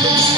Thank you.